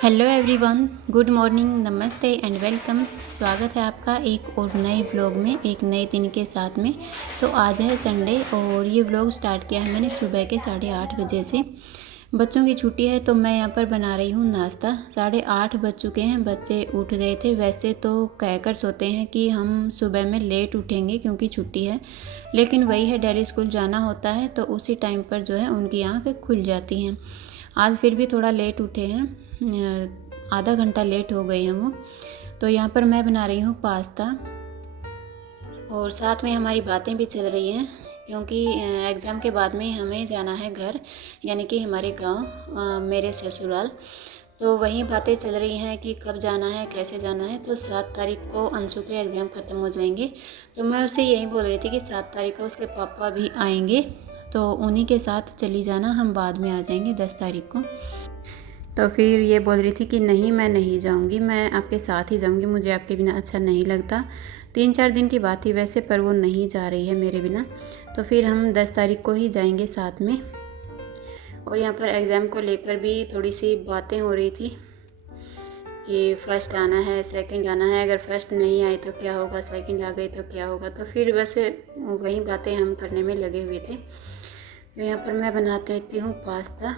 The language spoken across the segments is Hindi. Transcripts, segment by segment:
हेलो एवरीवन, गुड मॉर्निंग, नमस्ते एंड वेलकम। स्वागत है आपका एक और नए व्लॉग में, एक नए दिन के साथ में। तो आज है संडे और ये व्लॉग स्टार्ट किया है मैंने सुबह के 8:30 बजे से। बच्चों की छुट्टी है तो मैं यहाँ पर बना रही हूँ नाश्ता। 8:30 बज चुके हैं, बच्चे उठ गए थे। वैसे तो कहकर सोते हैं कि हम सुबह में लेट उठेंगे क्योंकि छुट्टी है, लेकिन वही है, डेली स्कूल जाना होता है तो उसी टाइम पर जो है उनकी आँख खुल जाती हैं। आज फिर भी थोड़ा लेट उठे हैं, आधा घंटा लेट हो गए हैं वो। तो यहाँ पर मैं बना रही हूँ पास्ता और साथ में हमारी बातें भी चल रही हैं क्योंकि एग्ज़ाम के बाद में हमें जाना है घर, यानी कि हमारे गांव, मेरे ससुराल। तो वही बातें चल रही हैं कि कब जाना है, कैसे जाना है। तो 7 तारीख को अंशु के एग्ज़ाम ख़त्म हो जाएंगे। तो मैं उससे यही बोल रही थी कि 7 तारीख को उसके पापा भी आएंगे तो उन्हीं के साथ चली जाना, हम बाद में आ जाएंगे 10 तारीख को। तो फिर ये बोल रही थी कि नहीं, मैं नहीं जाऊंगी, मैं आपके साथ ही जाऊंगी, मुझे आपके बिना अच्छा नहीं लगता। 3-4 दिन की बात थी वैसे, पर वो नहीं जा रही है मेरे बिना। तो फिर हम 10 तारीख को ही जाएंगे साथ में। और यहाँ पर एग्ज़ाम को लेकर भी थोड़ी सी बातें हो रही थी कि फ़र्स्ट आना है, सेकंड आना है, अगर फ़र्स्ट नहीं आए तो क्या होगा, सेकंड आ गए तो क्या होगा। तो फिर बस वही बातें हम करने में लगे हुए थे। तो यहाँ पर मैं बनाती रहती हूँ पास्ता।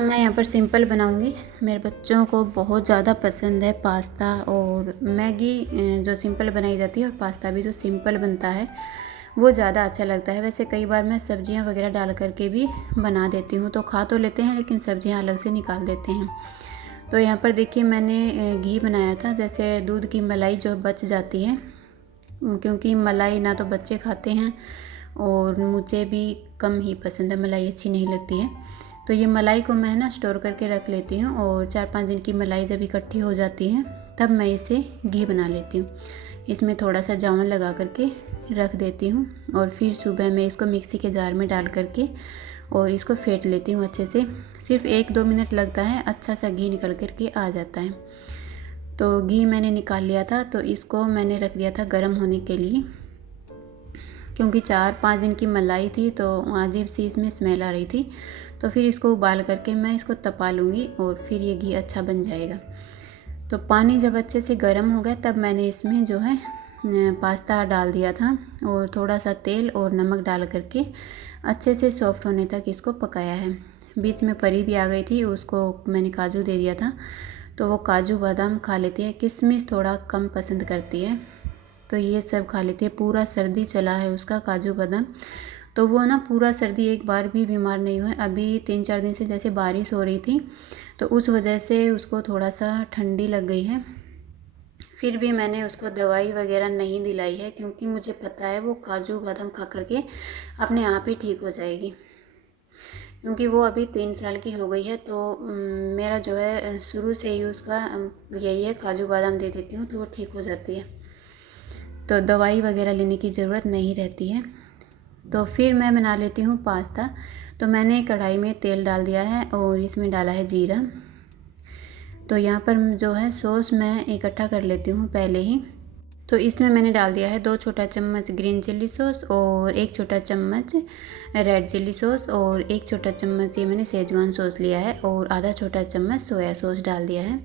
मैं यहाँ पर सिंपल बनाऊँगी। मेरे बच्चों को बहुत ज़्यादा पसंद है पास्ता और मैगी, जो सिंपल बनाई जाती है, और पास्ता भी जो सिंपल बनता है वो ज़्यादा अच्छा लगता है। वैसे कई बार मैं सब्जियाँ वगैरह डाल करके भी बना देती हूँ, तो खा तो लेते हैं लेकिन सब्जियाँ अलग से निकाल देते हैं। तो यहाँ पर देखिए मैंने घी बनाया था, जैसे दूध की मलाई जो बच जाती है, क्योंकि मलाई ना तो बच्चे खाते हैं और मुझे भी कम ही पसंद है, मलाई अच्छी नहीं लगती है। तो ये मलाई को मैं ना स्टोर करके रख लेती हूँ और 4-5 दिन की मलाई जब इकट्ठी हो जाती है तब मैं इसे घी बना लेती हूँ। इसमें थोड़ा सा जामुन लगा करके रख देती हूँ और फिर सुबह में इसको मिक्सी के जार में डाल करके और इसको फेंट लेती हूँ अच्छे से। सिर्फ 1-2 मिनट लगता है, अच्छा सा घी निकल करके आ जाता है। तो घी मैंने निकाल लिया था, तो इसको मैंने रख दिया था गर्म होने के लिए, क्योंकि 4-5 दिन की मलाई थी तो अजीब सी इसमें स्मेल आ रही थी। तो फिर इसको उबाल करके मैं इसको तपा लूँगी और फिर ये घी अच्छा बन जाएगा। तो पानी जब अच्छे से गर्म हो गया तब मैंने इसमें जो है पास्ता डाल दिया था और थोड़ा सा तेल और नमक डाल करके अच्छे से सॉफ्ट होने तक इसको पकाया है। बीच में परी भी आ गई थी, उसको मैंने काजू दे दिया था, तो वो काजू बादाम खा लेती है, किशमिश थोड़ा कम पसंद करती है, तो ये सब खा लेती है। पूरा सर्दी चला है उसका काजू बादाम, तो वो ना पूरा सर्दी एक बार भी बीमार नहीं हुआ है। अभी 3-4 दिन से जैसे बारिश हो रही थी तो उस वजह से उसको थोड़ा सा ठंडी लग गई है। फिर भी मैंने उसको दवाई वगैरह नहीं दिलाई है क्योंकि मुझे पता है वो काजू बादाम खा करके अपने आप ही ठीक हो जाएगी, क्योंकि वो अभी 3 साल की हो गई है। तो मेरा जो है शुरू से ही उसका यही है, काजू बादाम दे देती हूँ तो वो ठीक हो जाती है, तो दवाई वगैरह लेने की ज़रूरत नहीं रहती है। तो फिर मैं बना लेती हूँ पास्ता। तो मैंने कढ़ाई में तेल डाल दिया है और इसमें डाला है जीरा। तो यहाँ पर जो है सॉस मैं इकट्ठा कर लेती हूँ पहले ही। तो इसमें मैंने डाल दिया है 2 छोटा चम्मच ग्रीन चिल्ली सॉस और 1 छोटा चम्मच रेड चिल्ली सॉस और 1 छोटा चम्मच ये मैंने शेजवान सॉस लिया है और आधा छोटा चम्मच सोया सॉस डाल दिया है।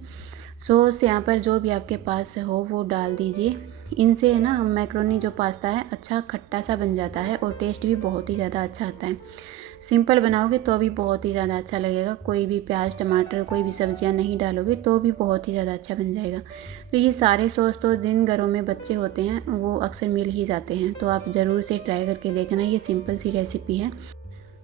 सॉस यहाँ पर जो भी आपके पास हो वो डाल दीजिए। इनसे है ना मैक्रोनी जो पास्ता है अच्छा खट्टा सा बन जाता है और टेस्ट भी बहुत ही ज़्यादा अच्छा आता है। सिंपल बनाओगे तो भी बहुत ही ज़्यादा अच्छा लगेगा, कोई भी प्याज टमाटर कोई भी सब्जियां नहीं डालोगे तो भी बहुत ही ज़्यादा अच्छा बन जाएगा। तो ये सारे सॉस तो जिन घरों में बच्चे होते हैं वो अक्सर मिल ही जाते हैं, तो आप ज़रूर से ट्राई करके देखना। ये सिंपल सी रेसिपी है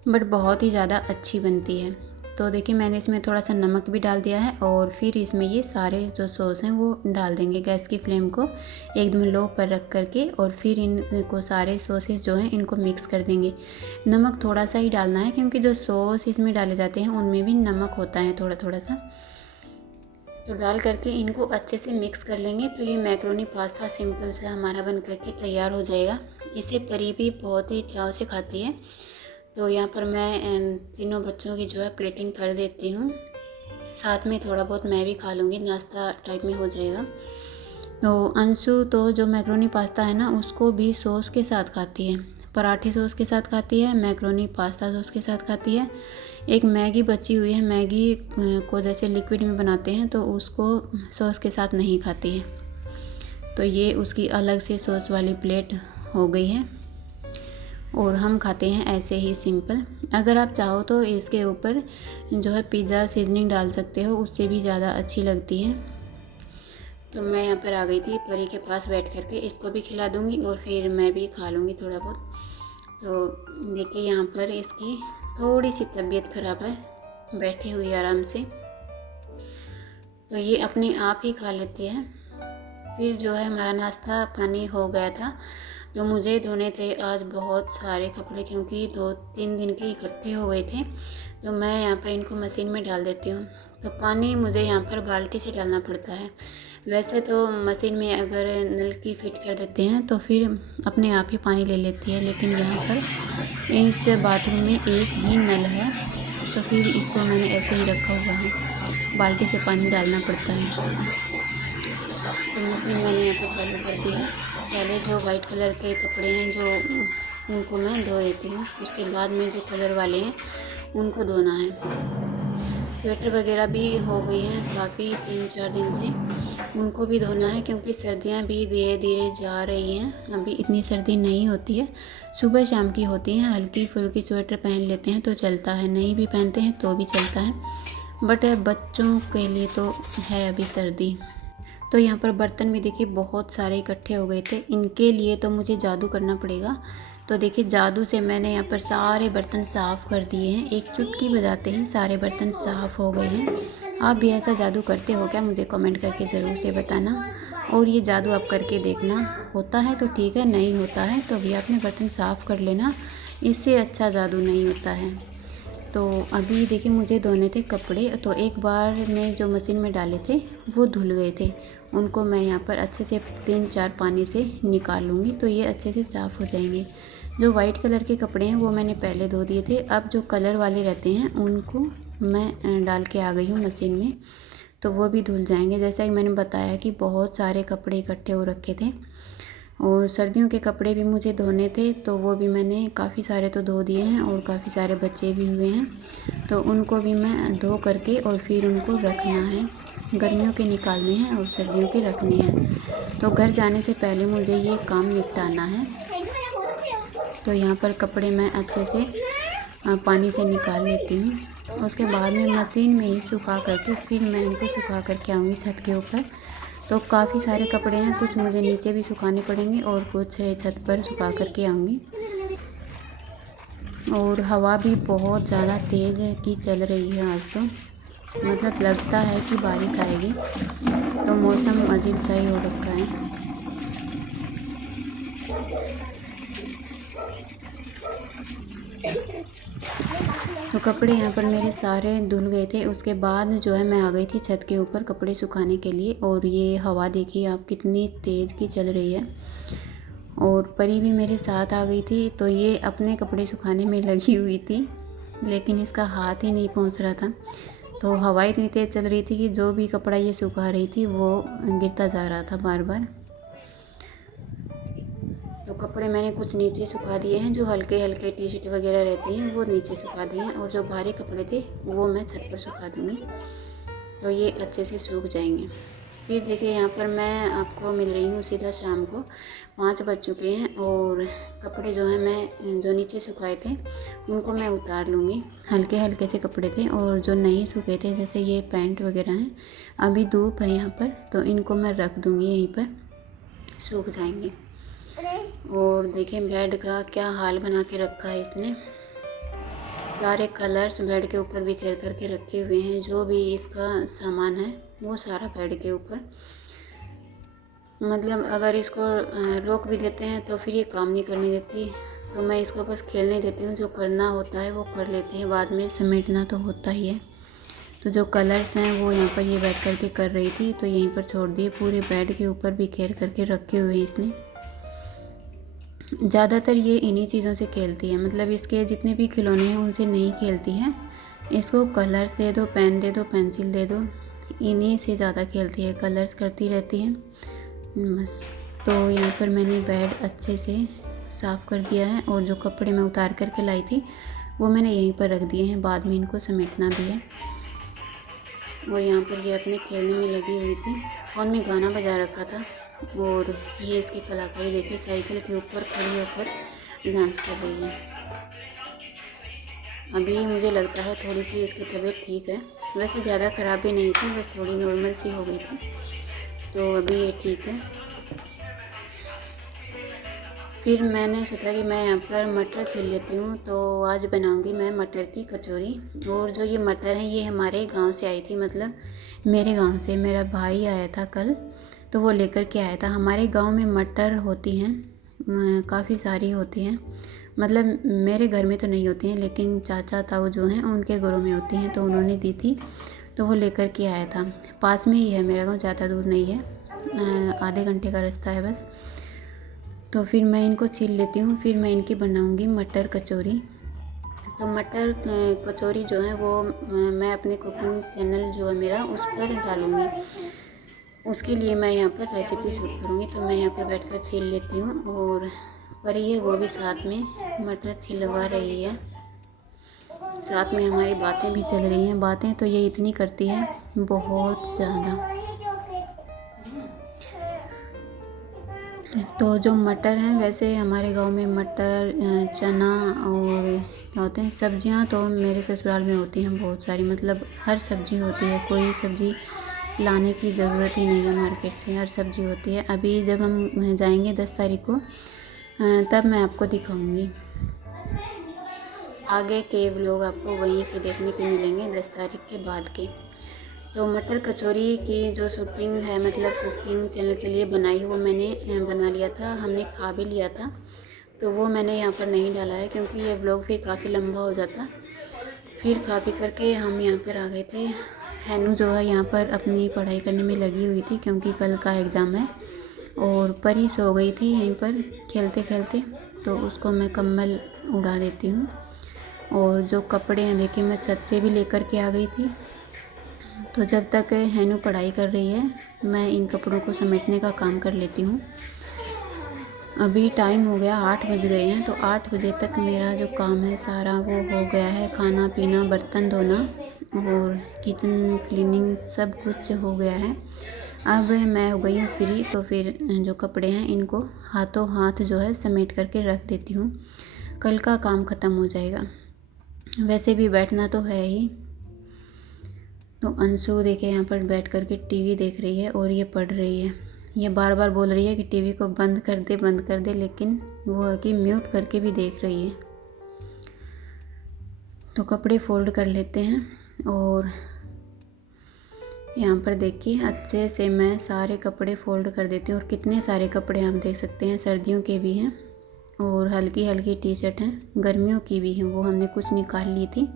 बट बहुत ही ज़्यादा अच्छी बनती है। तो देखिए मैंने इसमें थोड़ा सा नमक भी डाल दिया है और फिर इसमें ये सारे जो सॉस हैं वो डाल देंगे। गैस की फ्लेम को एकदम लो पर रख करके और फिर इनको सारे सॉसेस जो हैं इनको मिक्स कर देंगे। नमक थोड़ा सा ही डालना है क्योंकि जो सॉस इसमें डाले जाते हैं उनमें भी नमक होता है थोड़ा थोड़ा सा। तो डाल करके इनको अच्छे से मिक्स कर लेंगे तो ये मैक्रोनी पास्ता सिंपल सा हमारा बन करके तैयार हो जाएगा। इसे परी भी बहुत ही चाव से खाती है। तो यहाँ पर मैं तीनों बच्चों की जो है प्लेटिंग कर देती हूँ, साथ में थोड़ा बहुत मैं भी खा लूँगी, नाश्ता टाइप में हो जाएगा। तो अंशु तो जो मैक्रोनी पास्ता है ना उसको भी सॉस के साथ खाती है, पराठे सॉस के साथ खाती है, मैक्रोनी पास्ता सॉस के साथ खाती है। एक मैगी बची हुई है, मैगी को जैसे लिक्विड में बनाते हैं तो उसको सॉस के साथ नहीं खाती है, तो ये उसकी अलग से सॉस वाली प्लेट हो गई है। और हम खाते हैं ऐसे ही सिंपल। अगर आप चाहो तो इसके ऊपर जो है पिज़्ज़ा सीजनिंग डाल सकते हो, उससे भी ज़्यादा अच्छी लगती है। तो मैं यहाँ पर आ गई थी परी के पास बैठ करके, इसको भी खिला दूँगी और फिर मैं भी खा लूँगी थोड़ा बहुत। तो देखिए यहाँ पर इसकी थोड़ी सी तबीयत ख़राब है, बैठी हुई आराम से, तो ये अपने आप ही खा लेती है। फिर जो है हमारा नाश्ता पानी हो गया था, तो मुझे धोने थे आज बहुत सारे कपड़े, क्योंकि 2-3 दिन के इकट्ठे हो गए थे। तो मैं यहाँ पर इनको मशीन में डाल देती हूँ। तो पानी मुझे यहाँ पर बाल्टी से डालना पड़ता है। वैसे तो मशीन में अगर नल की फिट कर देते हैं तो फिर अपने आप ही पानी ले लेती है, लेकिन यहाँ पर इस बाथरूम में एक ही नल है, तो फिर इसको मैंने ऐसे ही रखा हुआ है, बाल्टी से पानी डालना पड़ता है। तो मशीन मैंने यहाँ पर चालू कर दी है। पहले जो वाइट कलर के कपड़े हैं जो उनको मैं धो देती हूँ, उसके बाद में जो कलर वाले हैं उनको धोना है। स्वेटर वगैरह भी हो गई हैं काफ़ी 3-4 दिन से, उनको भी धोना है, क्योंकि सर्दियाँ भी धीरे धीरे जा रही हैं। अभी इतनी सर्दी नहीं होती है, सुबह शाम की होती हैं। हल्की फुल्की स्वेटर पहन लेते हैं तो चलता है, नहीं भी पहनते हैं तो भी चलता है, बट बच्चों के लिए तो है अभी सर्दी। तो यहाँ पर बर्तन भी देखिए बहुत सारे इकट्ठे हो गए थे, इनके लिए तो मुझे जादू करना पड़ेगा। तो देखिए जादू से मैंने यहाँ पर सारे बर्तन साफ़ कर दिए हैं, एक चुटकी बजाते ही सारे बर्तन साफ़ हो गए हैं। आप भी ऐसा जादू करते हो क्या? मुझे कमेंट करके ज़रूर से बताना। और ये जादू आप करके देखना, होता है तो ठीक है, नहीं होता है तो भी अपने बर्तन साफ़ कर लेना, इससे अच्छा जादू नहीं होता है। तो अभी देखिए मुझे धोने थे कपड़े, तो एक बार मैं जो मशीन में डाले थे वो धुल गए थे, उनको मैं यहाँ पर अच्छे से 3-4 पानी से निकाल लूँगी, तो ये अच्छे से साफ़ हो जाएंगे। जो वाइट कलर के कपड़े हैं वो मैंने पहले धो दिए थे, अब जो कलर वाले रहते हैं उनको मैं डाल के आ गई हूँ मशीन में, तो वो भी धुल जाएंगे। जैसा कि मैंने बताया कि बहुत सारे कपड़े इकट्ठे हो रखे थे, और सर्दियों के कपड़े भी मुझे धोने थे, तो वो भी मैंने काफ़ी सारे तो धो दिए हैं और काफ़ी सारे बचे भी हुए हैं, तो उनको भी मैं धो करके और फिर उनको रखना है। गर्मियों के निकालने हैं और सर्दियों के रखने हैं, तो घर जाने से पहले मुझे ये काम निपटाना है। तो यहाँ पर कपड़े मैं अच्छे से पानी से निकाल लेती हूँ, उसके बाद में मशीन में ही सुखा करके फिर मैं इनको सुखा करके आऊँगी छत के ऊपर। तो काफ़ी सारे कपड़े हैं, कुछ मुझे नीचे भी सुखाने पड़ेंगे और कुछ छत पर सुखा करके आऊँगी। और हवा भी बहुत ज़्यादा तेज़ की चल रही है आज, तो मतलब लगता है कि बारिश आएगी, तो मौसम अजीब सा ही हो रखा है। तो कपड़े यहाँ पर मेरे सारे धुल गए थे, उसके बाद जो है मैं आ गई थी छत के ऊपर कपड़े सुखाने के लिए। और ये हवा देखिए आप कितनी तेज़ की चल रही है, और परी भी मेरे साथ आ गई थी, तो ये अपने कपड़े सुखाने में लगी हुई थी, लेकिन इसका हाथ ही नहीं पहुँच रहा था। तो हवा इतनी तेज़ चल रही थी कि जो भी कपड़ा ये सुखा रही थी वो गिरता जा रहा था बार बार। तो कपड़े मैंने कुछ नीचे सुखा दिए हैं, जो हल्के हल्के टी शर्ट वगैरह रहती हैं वो नीचे सुखा दिए हैं, और जो भारी कपड़े थे वो मैं छत पर सुखा दूँगी, तो ये अच्छे से सूख जाएंगे। फिर देखिए यहाँ पर मैं आपको मिल रही हूँ सीधा शाम को, 5 बज चुके हैं, और कपड़े जो हैं मैं जो नीचे सुखाए थे उनको मैं उतार लूँगी। हल्के हल्के से कपड़े थे, और जो नहीं सूखे थे जैसे ये पैंट वगैरह हैं, अभी धूप है यहाँ पर, तो इनको मैं रख दूँगी यहीं पर, सूख जाएंगे। और देखिए बेड का क्या हाल बना के रखा है इसने, सारे कलर्स बेड के ऊपर बिखेर करके रखे हुए हैं, जो भी इसका सामान है वो सारा बेड के ऊपर। मतलब अगर इसको रोक भी देते हैं तो फिर ये काम नहीं करने देती, तो मैं इसको बस खेलने देती हूँ, जो करना होता है वो कर लेती है, बाद में समेटना तो होता ही है। तो जो कलर्स हैं वो यहाँ पर ये बैठ करके कर रही थी, तो यहीं पर छोड़ दिए, पूरे बेड के ऊपर बिखेर करके रखे हुए हैं इसने। ज़्यादातर ये इन्हीं चीज़ों से खेलती है, मतलब इसके जितने भी खिलौने हैं उनसे नहीं खेलती है, इसको कलर्स दे दो, पेन दे दो, पेंसिल दे दो, इन्हीं से ज़्यादा खेलती है, कलर्स करती रहती है बस। तो यहाँ पर मैंने बेड अच्छे से साफ़ कर दिया है और जो कपड़े मैं उतार करके लाई थी वो मैंने यहीं पर रख दिए हैं, बाद में इनको समेटना भी है। और यहाँ पर ये अपने खेलने में लगी हुई थी, फ़ोन में गाना बजा रखा था। और ये इसकी कलाकारी देखिए, साइकिल के ऊपर खड़ी होकर डांस कर रही है। अभी मुझे लगता है थोड़ी सी इसकी तबीयत ठीक है, वैसे ज़्यादा ख़राब भी नहीं थी, बस थोड़ी नॉर्मल सी हो गई थी, तो अभी ये ठीक है। फिर मैंने सोचा कि मैं यहाँ पर मटर छील लेती हूँ, तो आज बनाऊँगी मैं मटर की कचौरी। और जो ये मटर है ये हमारे गांव से आई थी, मतलब मेरे गांव से। मेरा भाई आया था कल, तो वो लेकर के आया था। हमारे गांव में मटर होती हैं, काफ़ी सारी होती हैं, मतलब मेरे घर में तो नहीं होती हैं, लेकिन चाचा ताऊ जो हैं उनके घरों में होती हैं, तो उन्होंने दी थी, तो वो लेकर के आया था। पास में ही है मेरा गाँव, ज़्यादा दूर नहीं है, आधे घंटे का रास्ता है बस। तो फिर मैं इनको छील लेती हूँ, फिर मैं इनकी बनाऊँगी मटर कचौरी। तो मटर कचौरी जो है वो मैं अपने कुकिंग चैनल जो है मेरा उस पर डालूँगी। उसके लिए मैं यहाँ पर रेसिपी शूट करूँगी, तो मैं यहाँ पर बैठकर छील लेती हूँ और परी है वो भी साथ में मटर छिलवा रही है। साथ में हमारी बातें भी चल रही हैं। बातें तो ये इतनी करती है, बहुत ज़्यादा। तो जो मटर हैं, वैसे हमारे गांव में मटर, चना और क्या होते हैं सब्जियां, तो मेरे ससुराल में होती हैं बहुत सारी, मतलब हर सब्जी होती है, कोई सब्जी लाने की ज़रूरत ही नहीं है मार्केट से, हर सब्जी होती है। अभी जब हम जाएंगे 10 तारीख को, तब मैं आपको दिखाऊंगी। आगे के व्लॉग आपको वहीं के देखने के मिलेंगे 10 तारीख के बाद के। तो मटर कचौरी की जो शूटिंग है, मतलब कुकिंग चैनल के लिए बनाई, वो मैंने बना लिया था, हमने खा भी लिया था, तो वो मैंने यहाँ पर नहीं डाला है क्योंकि ये व्लॉग फिर काफ़ी लंबा हो जाता। फिर खा पी करके हम यहाँ पर आ गए थे। हैनू जो है यहाँ पर अपनी पढ़ाई करने में लगी हुई थी क्योंकि कल का एग्ज़ाम है। और परी सो गई थी यहीं पर खेलते खेलते, तो उसको मैं कंबल उड़ा देती हूँ। और जो कपड़े हैं देखिए, मैं छत से भी लेकर के आ गई थी। तो जब तक हैनू पढ़ाई कर रही है, मैं इन कपड़ों को समेटने का काम कर लेती हूँ। अभी टाइम हो गया 8 बज गए हैं, तो 8 बजे तक मेरा जो काम है सारा वो हो गया है। खाना पीना, बर्तन धोना और किचन क्लीनिंग सब कुछ हो गया है। अब मैं हो गई हूँ फ्री, तो फिर जो कपड़े हैं इनको हाथों हाथ जो है समेट करके रख देती हूँ, कल का काम ख़त्म हो जाएगा। वैसे भी बैठना तो है ही। तो अंशु देखे यहाँ पर बैठ कर के टीवी देख रही है और ये पढ़ रही है। ये बार बार बोल रही है कि टीवी को बंद कर दे, बंद कर दे, लेकिन वो है कि म्यूट करके भी देख रही है। तो कपड़े फोल्ड कर लेते हैं और यहाँ पर देखिए अच्छे से मैं सारे कपड़े फोल्ड कर देती हूँ। और कितने सारे कपड़े आप देख सकते हैं, सर्दियों के भी हैं और हल्की हल्की टी शर्ट हैं, गर्मियों की भी हैं, वो हमने कुछ निकाल ली थी।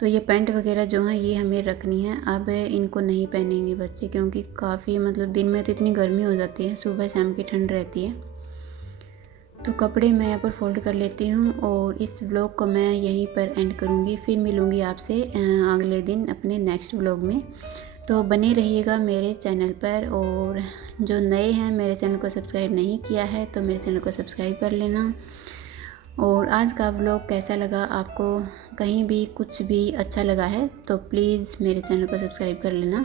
तो ये पैंट वगैरह जो हैं ये हमें रखनी है। अब इनको नहीं पहनेंगे बच्चे, क्योंकि काफ़ी मतलब दिन में तो इतनी गर्मी हो जाती है, सुबह शाम की ठंड रहती है। तो कपड़े मैं यहाँ पर फोल्ड कर लेती हूँ और इस व्लॉग को मैं यहीं पर एंड करूँगी। फिर मिलूँगी आपसे अगले दिन अपने नेक्स्ट व्लॉग में। तो बने रहिएगा मेरे चैनल पर। और जो नए हैं, मेरे चैनल को सब्सक्राइब नहीं किया है तो मेरे चैनल को सब्सक्राइब कर लेना। और आज का व्लॉग कैसा लगा आपको, कहीं भी कुछ भी अच्छा लगा है तो प्लीज़ मेरे चैनल को सब्सक्राइब कर लेना।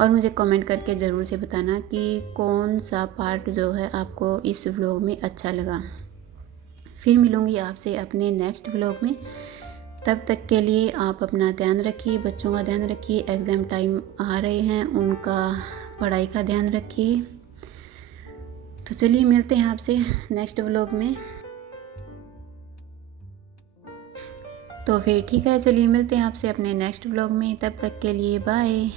और मुझे कमेंट करके ज़रूर से बताना कि कौन सा पार्ट जो है आपको इस व्लॉग में अच्छा लगा। फिर मिलूँगी आपसे अपने नेक्स्ट व्लॉग में। तब तक के लिए आप अपना ध्यान रखिए, बच्चों का ध्यान रखिए, एग्ज़ाम टाइम आ रहे हैं उनका पढ़ाई का ध्यान रखिए। तो चलिए मिलते हैं आपसे नेक्स्ट व्लॉग में। तो फिर ठीक है, चलिए मिलते हैं आपसे अपने नेक्स्ट व्लॉग में। तब तक के लिए बाय।